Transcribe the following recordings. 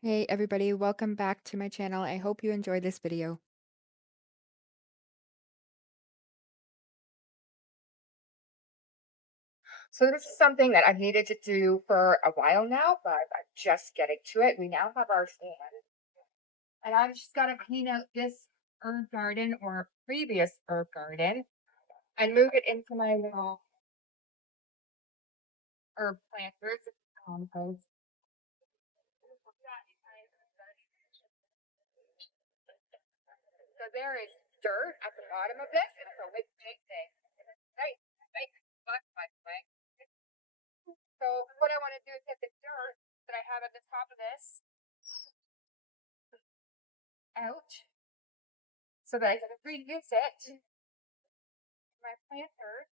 Hey everybody, welcome back to my channel. I hope you enjoyed this video. So this is something that I've needed to do for a while now, but I'm just getting to it. We now have our stand, and I've just got to clean out this herb garden or previous herb garden and move it into my little herb planters. Compost. So there is dirt at the bottom of this. It's a big thing. Right, right. By the way. So what I want to do is get the dirt that I have at the top of this out so that I can reuse it. My planter.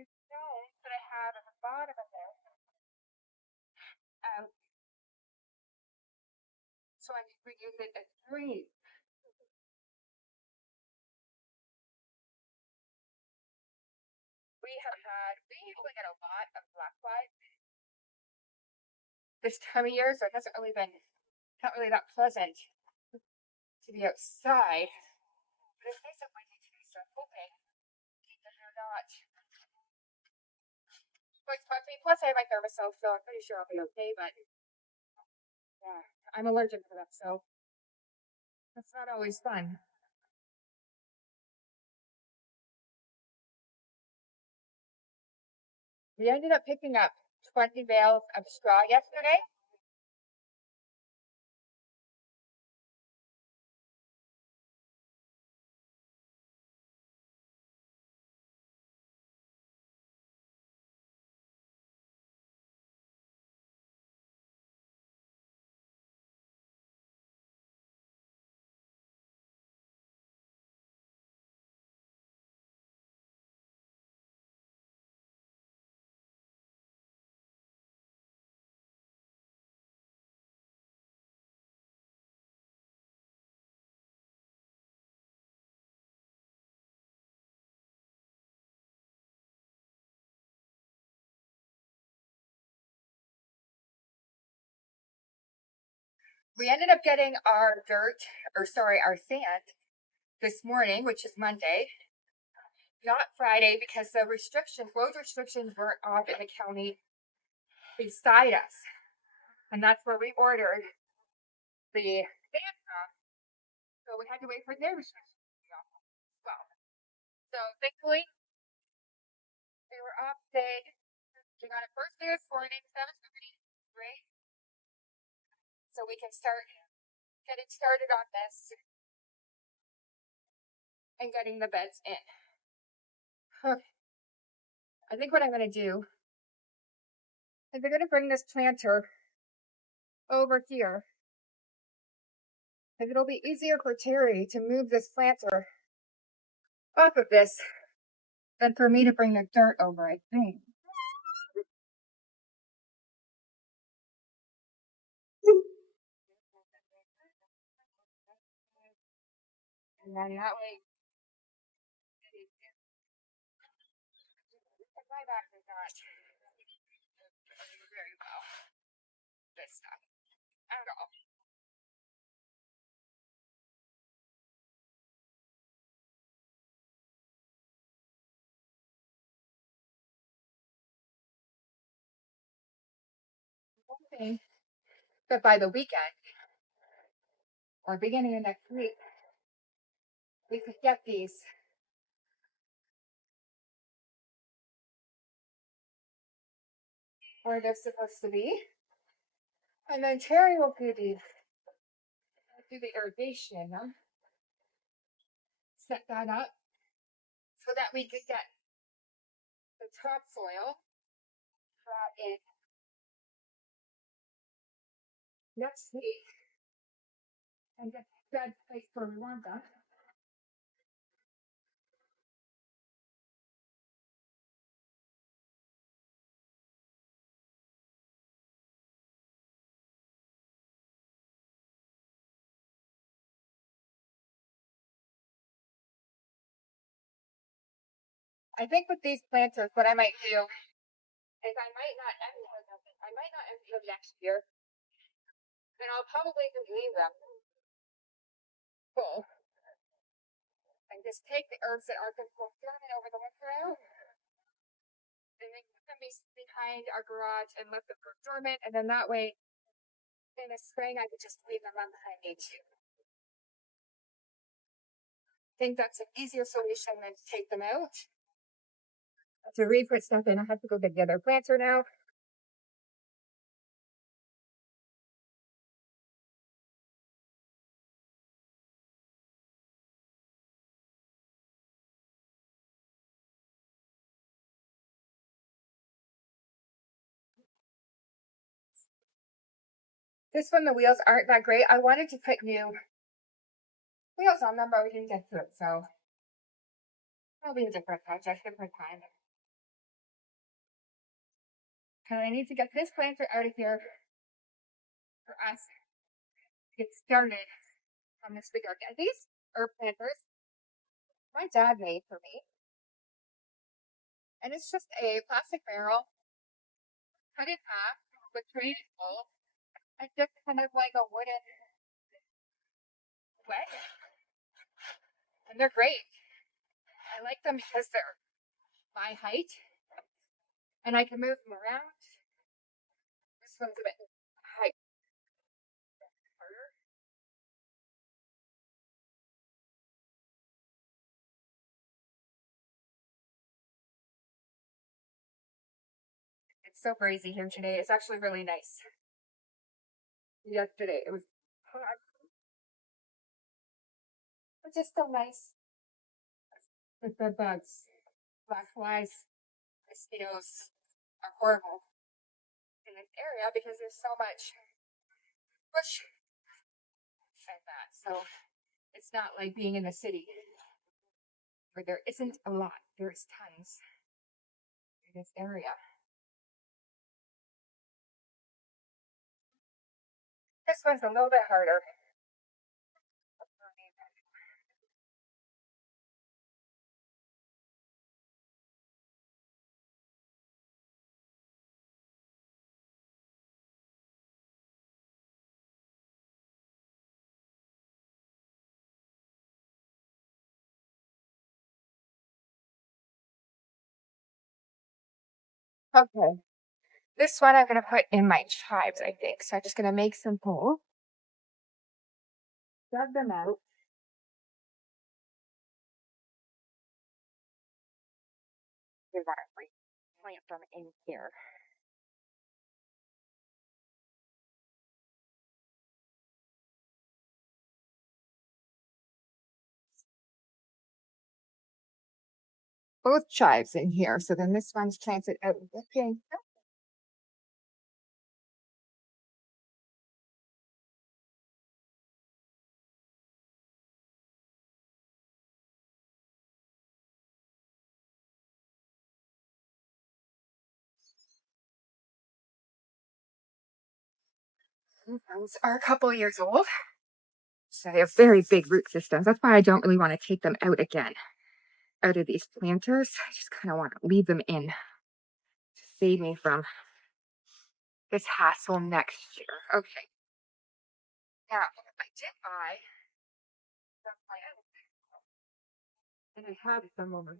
The stones that I have at the bottom of this out so I can reuse it as green. We usually get a lot of black flies this time of year, so it hasn't really been not really that pleasant to be outside. But it's nice and windy today, so I'm hoping that they're not going to bug me. Plus, I have my thermosol, so I'm pretty sure I'll be okay. But yeah, I'm allergic to them, so that's not always fun. We ended up picking up 20 bales of straw yesterday. We ended up getting our dirt, or sorry, our sand this morning, which is Monday, not Friday, because the road restrictions weren't off in the county beside us. And that's where we ordered the sand from. So we had to wait for their restrictions to be off as well. So thankfully, they were off today. We got it first thing this morning, 7:30, right? So we can start getting started on this and getting the beds in. I think what I'm going to do is I'm going to bring this planter over here because it'll be easier for Terry to move this planter off of this than for me to bring the dirt over, I think. And then that way, my back is not very well this time at all. Hoping that by the weekend or beginning of next week, we could get these where they're supposed to be. And then Terry will do the irrigation, set that up so that we could get the topsoil brought in next week and get the bed placed where we want them. I think with these planters, what I might do is I might not empty them next year. and I'll probably just leave them full and just take the herbs that are going to go dormant over the winter out and then put them behind our garage and let them go dormant. And then that way, in the spring, I could just leave them on behind me too. I think that's an easier solution than to take them out. To re-put stuff in, I have to go get the other planter now. This one, the wheels aren't that great. I wanted to put new wheels on them, but we didn't get to it, so that'll be a different project, different time. Because I need to get this planter out of here for us to get started on this big garden. These herb planters my dad made for me, and it's just a plastic barrel cut in half with three holes and just kind of like a wooden wet, and they're great. I like them because they're my height and I can move them around. This one's a bit height harder. It's so breezy here today. It's actually really nice. Yesterday it was hot, but just so nice with the bugs. Black flies, mosquitoes are horrible in this area because there's so much bush and that. So it's not like being in the city where there isn't a lot. There's tons in this area. This one's a little bit harder. Okay. This one I'm going to put in my chives, I think. So I'm just going to make some holes, dug them out. We want to plant them in here. Both chives in here. So then this one's planted out looking. Those are a couple years old. So they have very big root systems. That's why I don't really want to take them out again, out of these planters. I just kind of want to leave them in to save me from this hassle next year. Okay. Now, I did buy some plants, and I have some over.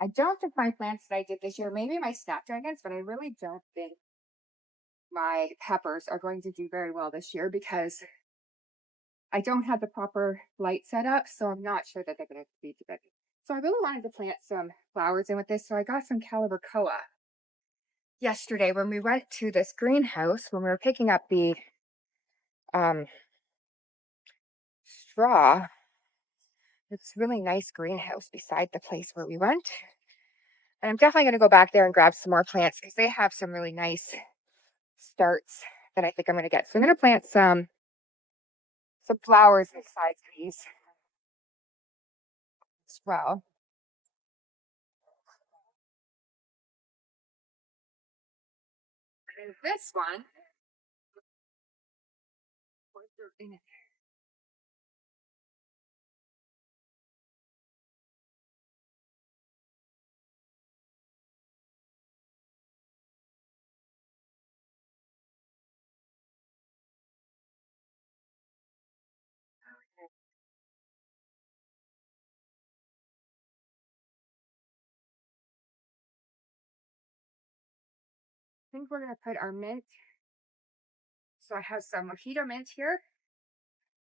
I don't think my plants that I did this year, maybe my snapdragons, but I really don't think my peppers are going to do very well this year because I don't have the proper light set up, so I'm not sure that they're going to be too good. So I really wanted to plant some flowers in with this, so I got some calibrachoa yesterday when we went to this greenhouse when we were picking up the um, straw. It's a really nice greenhouse beside the place where we went. And I'm definitely going to go back there and grab some more plants because they have some really nice starts that I think I'm going to get. So I'm going to plant some flowers inside these as well. And this one, in it. I think we're gonna put our mint. So I have some mojito mint here,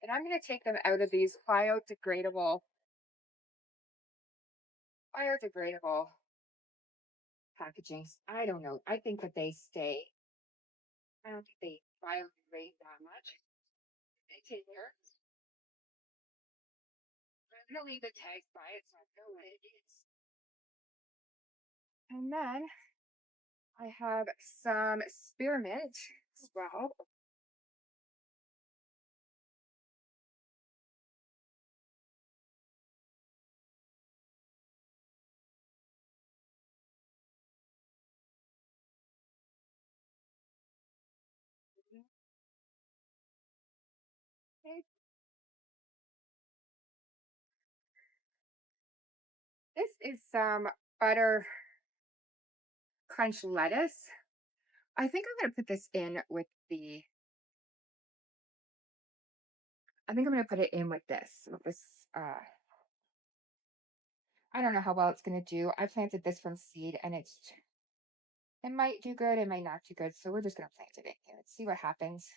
and I'm gonna take them out of these biodegradable packagings. I don't know. I think that they stay. I don't think they biodegrade that much. They take here. I'm gonna leave the tags by it so I know what it is. And then I have some spearmint as well. Okay. This is some butter crunch lettuce. I think I'm gonna put this in with the. I think I'm gonna put it in with this. With this. I don't know how well it's gonna do. I planted this from seed, and it might do good. It might not do good. So we're just gonna plant it in here. Let's see what happens.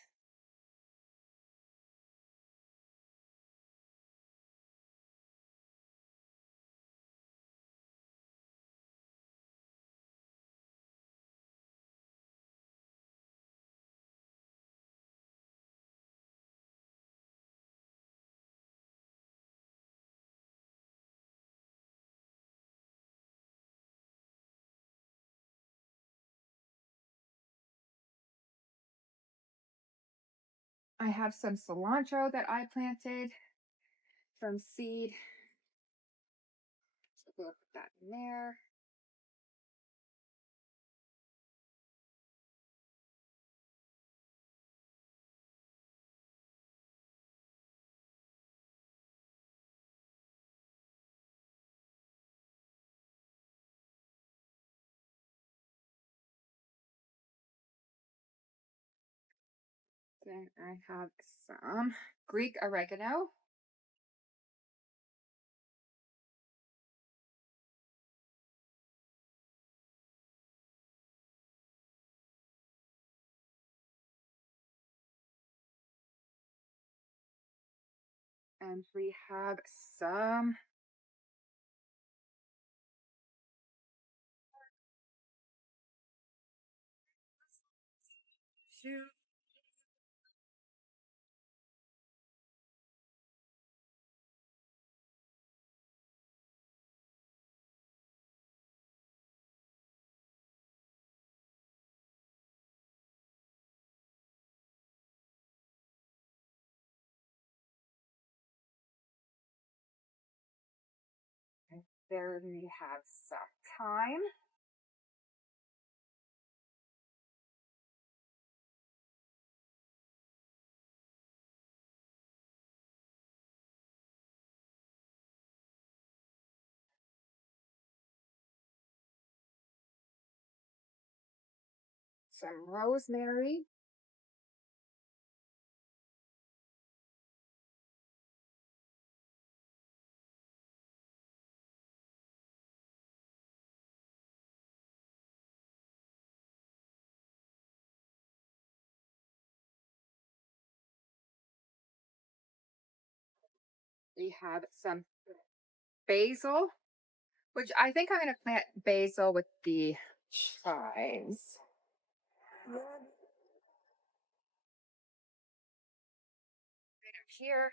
I have some cilantro that I planted from seed. So we'll put that in there. Then I have some Greek oregano. And we have some shoot, there we have some thyme, some rosemary, we have some basil, which I think I'm going to plant basil with the chives. Right up here.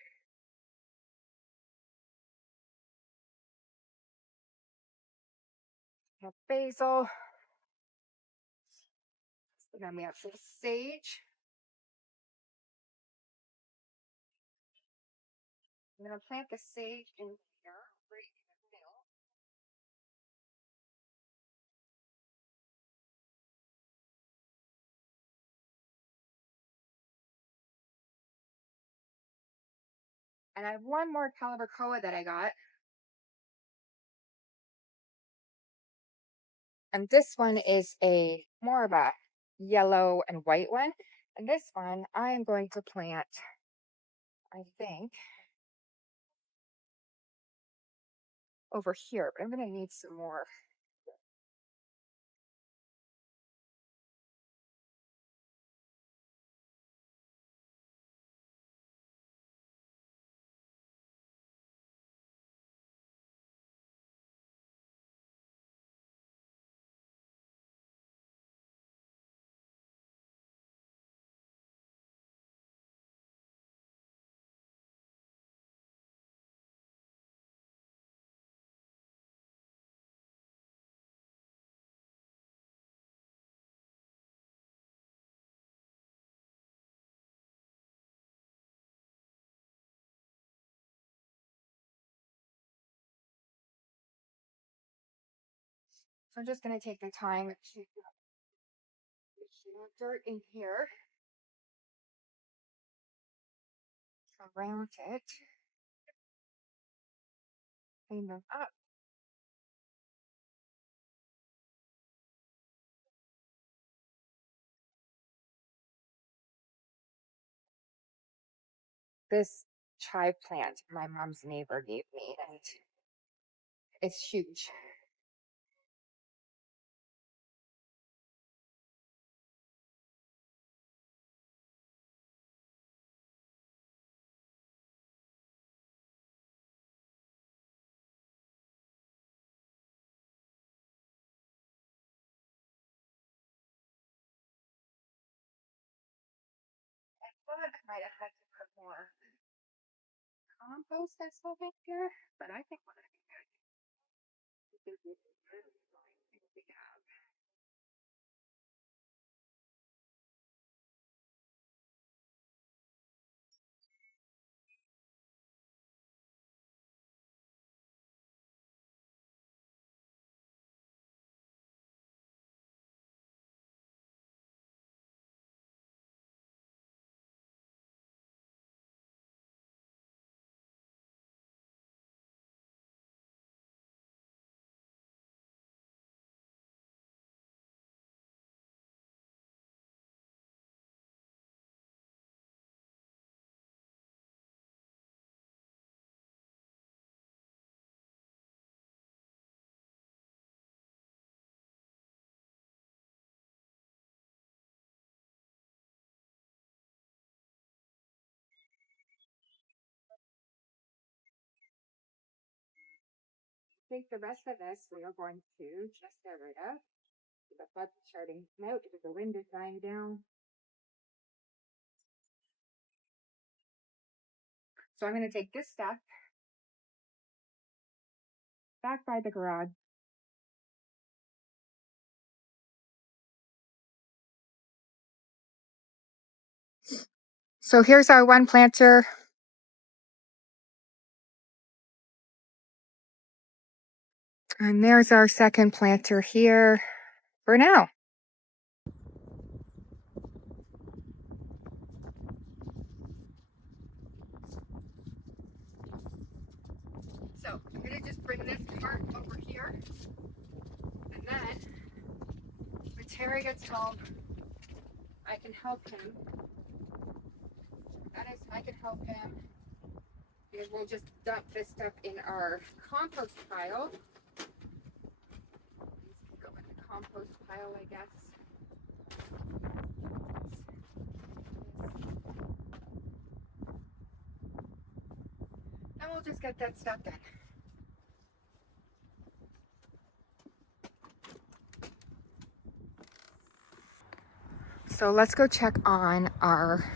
Have basil. And then we have some sage. I'm going to plant the sage in here, right in the middle. And I have one more calibrachoa that I got. And this one is a more of a yellow and white one. And this one I am going to plant, I think, over here, but I'm going to need some more. So I'm just going to take the time to put some dirt in here around it, clean them up. This chive plant my mom's neighbor gave me, and it's huge. I thought I might have had to put more compost and stuff in here, but I think what I'm going to do is we have. I think the rest of this we are going to just get rid of. The buds starting to come out because the wind is dying down. So I'm going to take this stuff back by the garage. So here's our one planter. And there's our second planter here for now. So I'm going to just bring this part over here. And then when Terry gets home, I can help him. That is, I can help him. And we'll just dump this stuff in our compost pile. These can go in the compost pile, I guess. And we'll just get that stuff done. So let's go check on our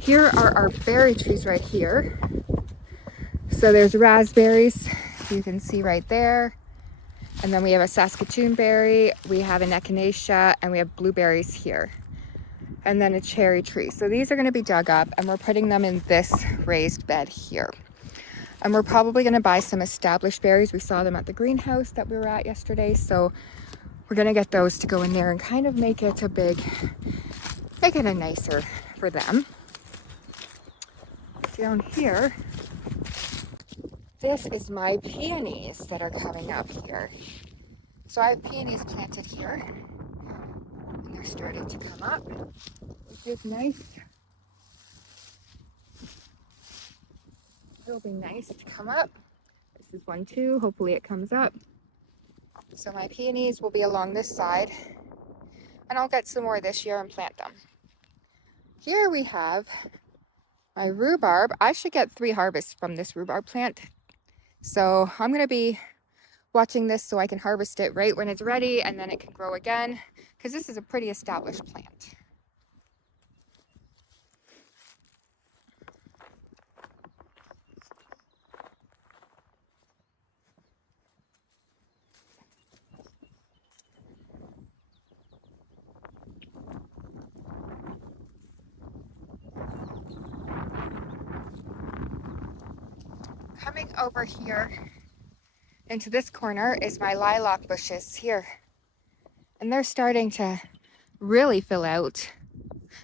here are our berry trees right here. So there's raspberries, you can see right there. And then we have a Saskatoon berry, we have an echinacea, and we have blueberries here. And then a cherry tree. So these are going to be dug up and we're putting them in this raised bed here. And we're probably going to buy some established berries. We saw them at the greenhouse that we were at yesterday. So we're going to get those to go in there and kind of make it a nicer for them. Down here, this is my peonies that are coming up here. So I have peonies planted here, and they're starting to come up, which is nice. It'll be nice to come up. This is one too. Hopefully it comes up. So my peonies will be along this side, and I'll get some more this year and plant them. Here we have my rhubarb. I should get 3 harvests from this rhubarb plant. So I'm going to be watching this so I can harvest it right when it's ready, and then it can grow again, because this is a pretty established plant. Coming over here into this corner is my lilac bushes here, and they're starting to really fill out.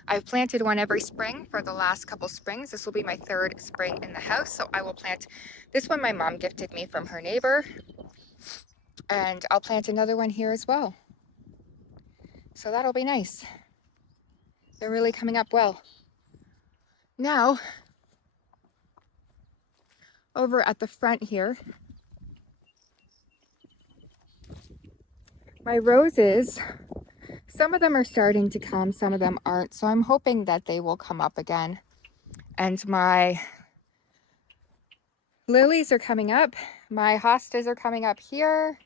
I've planted one every spring for the last couple springs. This will be my 3rd spring in the house, so I will plant this one. My mom gifted me from her neighbor, and I'll plant another one here as well. So that'll be nice. They're really coming up well. Now, over at the front here, my roses, some of them are starting to come, some of them aren't. So I'm hoping that they will come up again. And my lilies are coming up. My hostas are coming up here.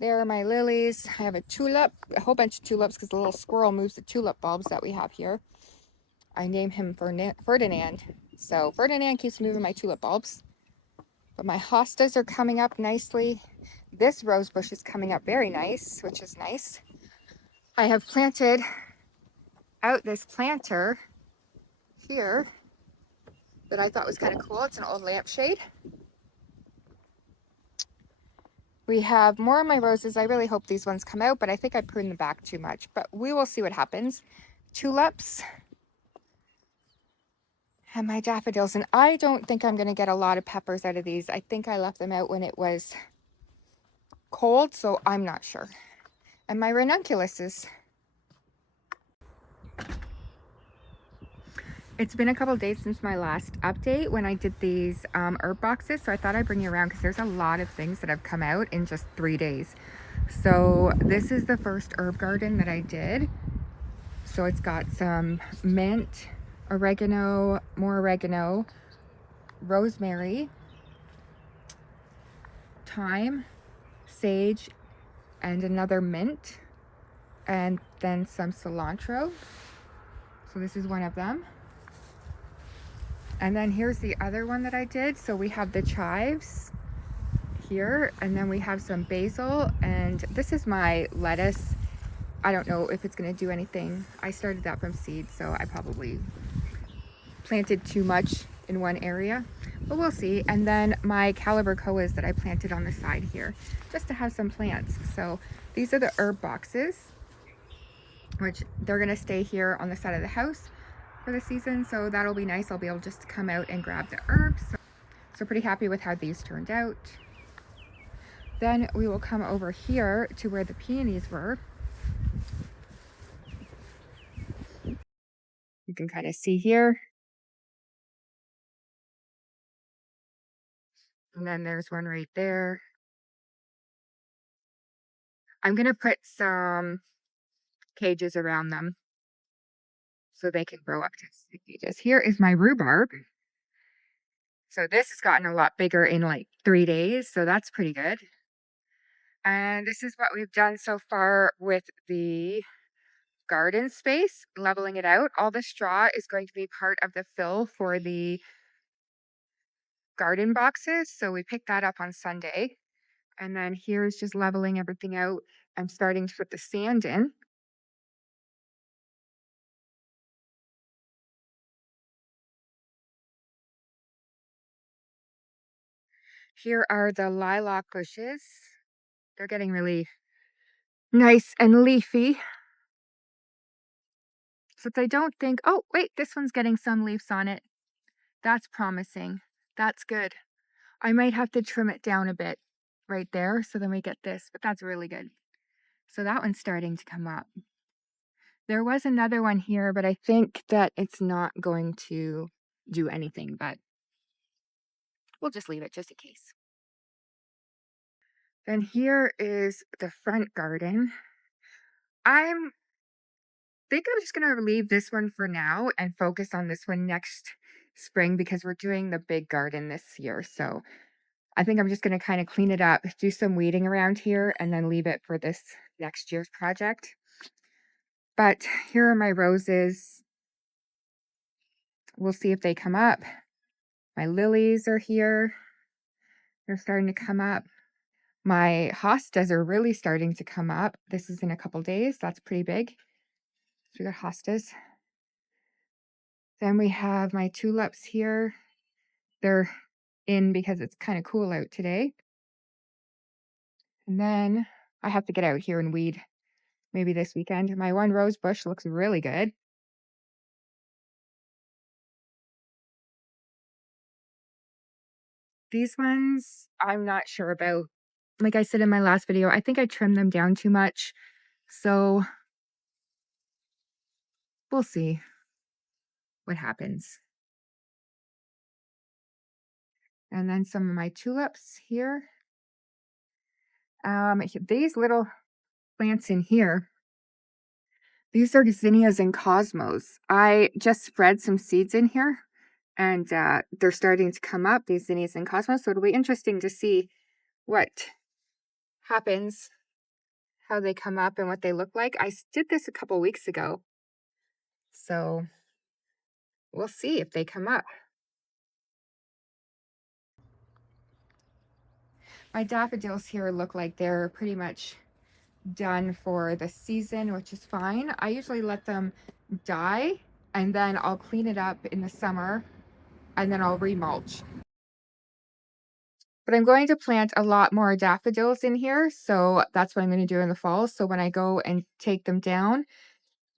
There are my lilies. I have a tulip, a whole bunch of tulips because the little squirrel moves the tulip bulbs that we have here. I name him Ferdinand. So Ferdinand keeps moving my tulip bulbs. But my hostas are coming up nicely. This rose bush is coming up very nice, which is nice. I have planted out this planter here that I thought was kind of cool. It's an old lampshade. We have more of my roses. I really hope these ones come out, but I think I pruned them back too much. But we will see what happens. Tulips and my daffodils. And I don't think I'm going to get a lot of peppers out of these. I think I left them out when it was cold, so I'm not sure. And my ranunculuses. It's been a couple days since my last update when I did these herb boxes, so I thought I'd bring you around because there's a lot of things that have come out in just 3 days. So this is the first herb garden that I did. So it's got some mint, oregano, more oregano, rosemary, thyme, sage, and another mint, and then some cilantro. So this is one of them. And then here's the other one that I did. So we have the chives here, and then we have some basil, and this is my lettuce. I don't know if it's going to do anything. I started that from seed, so I probably planted too much in one area, but we'll see. And then my calibrachoas that I planted on the side here, just to have some plants. So these are the herb boxes, which they're going to stay here on the side of the house for the season, so that'll be nice. I'll be able just to come out and grab the herbs. So pretty happy with how these turned out. Then we will come over here to where the peonies were. You can kind of see here. And then there's one right there. I'm going to put some cages around them so they can grow up to 6 cages. Here is my rhubarb. So this has gotten a lot bigger in like 3 days, so that's pretty good. And this is what we've done so far with the garden space, leveling it out. All the straw is going to be part of the fill for the garden boxes. So we picked that up on Sunday. And then here's just leveling everything out. I'm starting to put the sand in. Here are the lilac bushes. They're getting really nice and leafy. So that I don't think, oh, wait, this one's getting some leaves on it. That's promising. That's good. I might have to trim it down a bit right there. So then we get this, but that's really good. So that one's starting to come up. There was another one here, but I think that it's not going to do anything, but we'll just leave it just in case. Then here is the front garden. I'm think I'm just gonna leave this one for now and focus on this one next spring because we're doing the big garden this year. So I think I'm just gonna kind of clean it up, do some weeding around here, and then leave it for this next year's project. But here are my roses. We'll see if they come up. My lilies are here. They're starting to come up. My hostas are really starting to come up. This is in a couple days. That's pretty big. So we got hostas. Then we have my tulips here. They're in because it's kind of cool out today. And then I have to get out here and weed maybe this weekend. My one rose bush looks really good. These ones, I'm not sure about. Like I said in my last video, I think I trimmed them down too much. So we'll see what happens. And then some of my tulips here. These little plants in here, these are zinnias and cosmos. I just spread some seeds in here and they're starting to come up, these zinnias and cosmos. So it'll be interesting to see what happens, how they come up and what they look like. I did this a couple weeks ago. So we'll see if they come up. My daffodils here look like they're pretty much done for the season, which is fine. I usually let them die and then I'll clean it up in the summer and then I'll remulch. But I'm going to plant a lot more daffodils in here, so that's what I'm going to do in the fall. So when I go and take them down,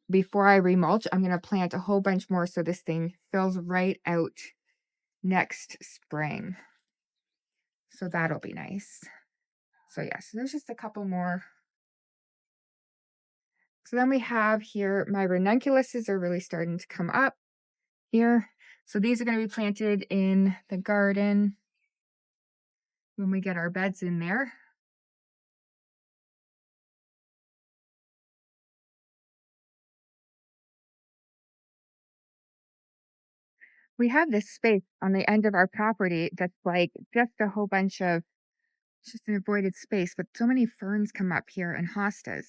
before I remulch, I'm going to plant a whole bunch more so this thing fills right out next spring. So that'll be nice. So yeah, so there's just a couple more. So then we have here, my ranunculuses are really starting to come up here. So these are going to be planted in the garden when we get our beds in there. We have this space on the end of our property that's like just a whole bunch of, it's just an avoided space, but so many ferns come up here and hostas.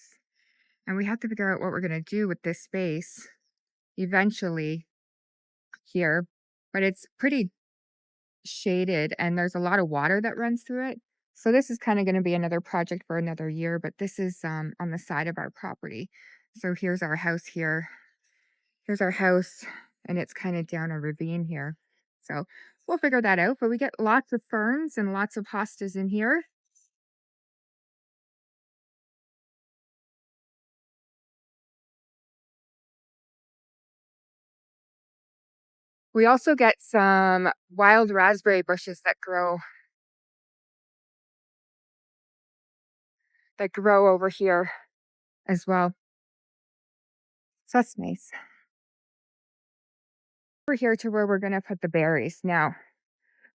And we have to figure out what we're going to do with this space eventually here. But it's pretty shaded and there's a lot of water that runs through it. So this is kind of going to be another project for another year, but this is on the side of our property. So here's our house here. Here's our house and it's kind of down a ravine here. So we'll figure that out, but we get lots of ferns and lots of hostas in here. We also get some wild raspberry bushes that grow over here as well. So that's nice. We're here to where we're going to put the berries. Now,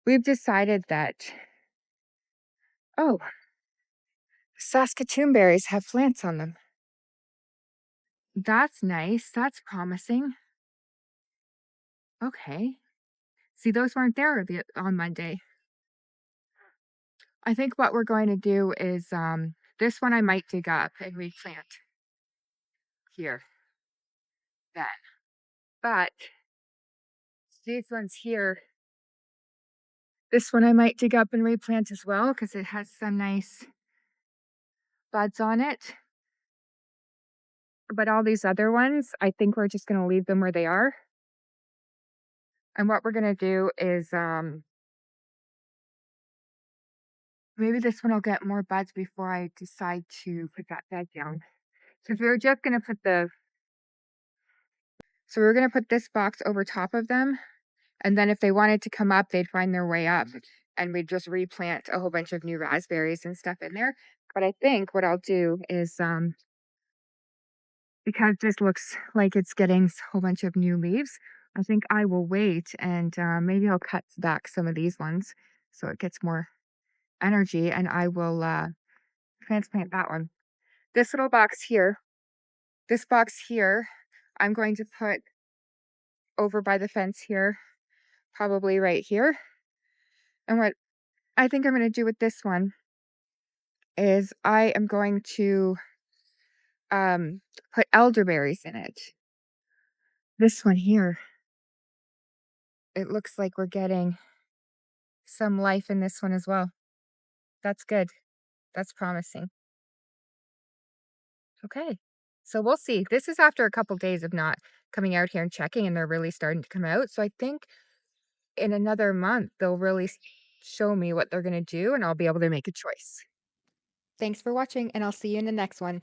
we've decided that, oh, Saskatoon berries have plants on them. That's nice. That's promising. Okay. See, those weren't there on Monday. I think what we're going to do is this one I might dig up and replant here then. But these ones here, this one I might dig up and replant as well because it has some nice buds on it. But all these other ones, I think we're just going to leave them where they are. And what we're going to do is maybe this one will get more buds before I decide to put that bed down. So we're just gonna put the so we're gonna put this box over top of them, and then if they wanted to come up, they'd find their way up, and we'd just replant a whole bunch of new raspberries and stuff in there. But I think what I'll do is, because this looks like it's getting a whole bunch of new leaves, I think I will wait and maybe I'll cut back some of these ones so it gets more energy, and I will transplant that one. This little box here, this box here, I'm going to put over by the fence here, probably right here. And what I think I'm going to do with this one is I am going to um, put elderberries in it. This one here, it looks like we're getting some life in this one as well. That's good. That's promising. Okay. So we'll see. This is after a couple days of not coming out here and checking, and they're really starting to come out. So I think in another month, they'll really show me what they're going to do, and I'll be able to make a choice. Thanks for watching, and I'll see you in the next one.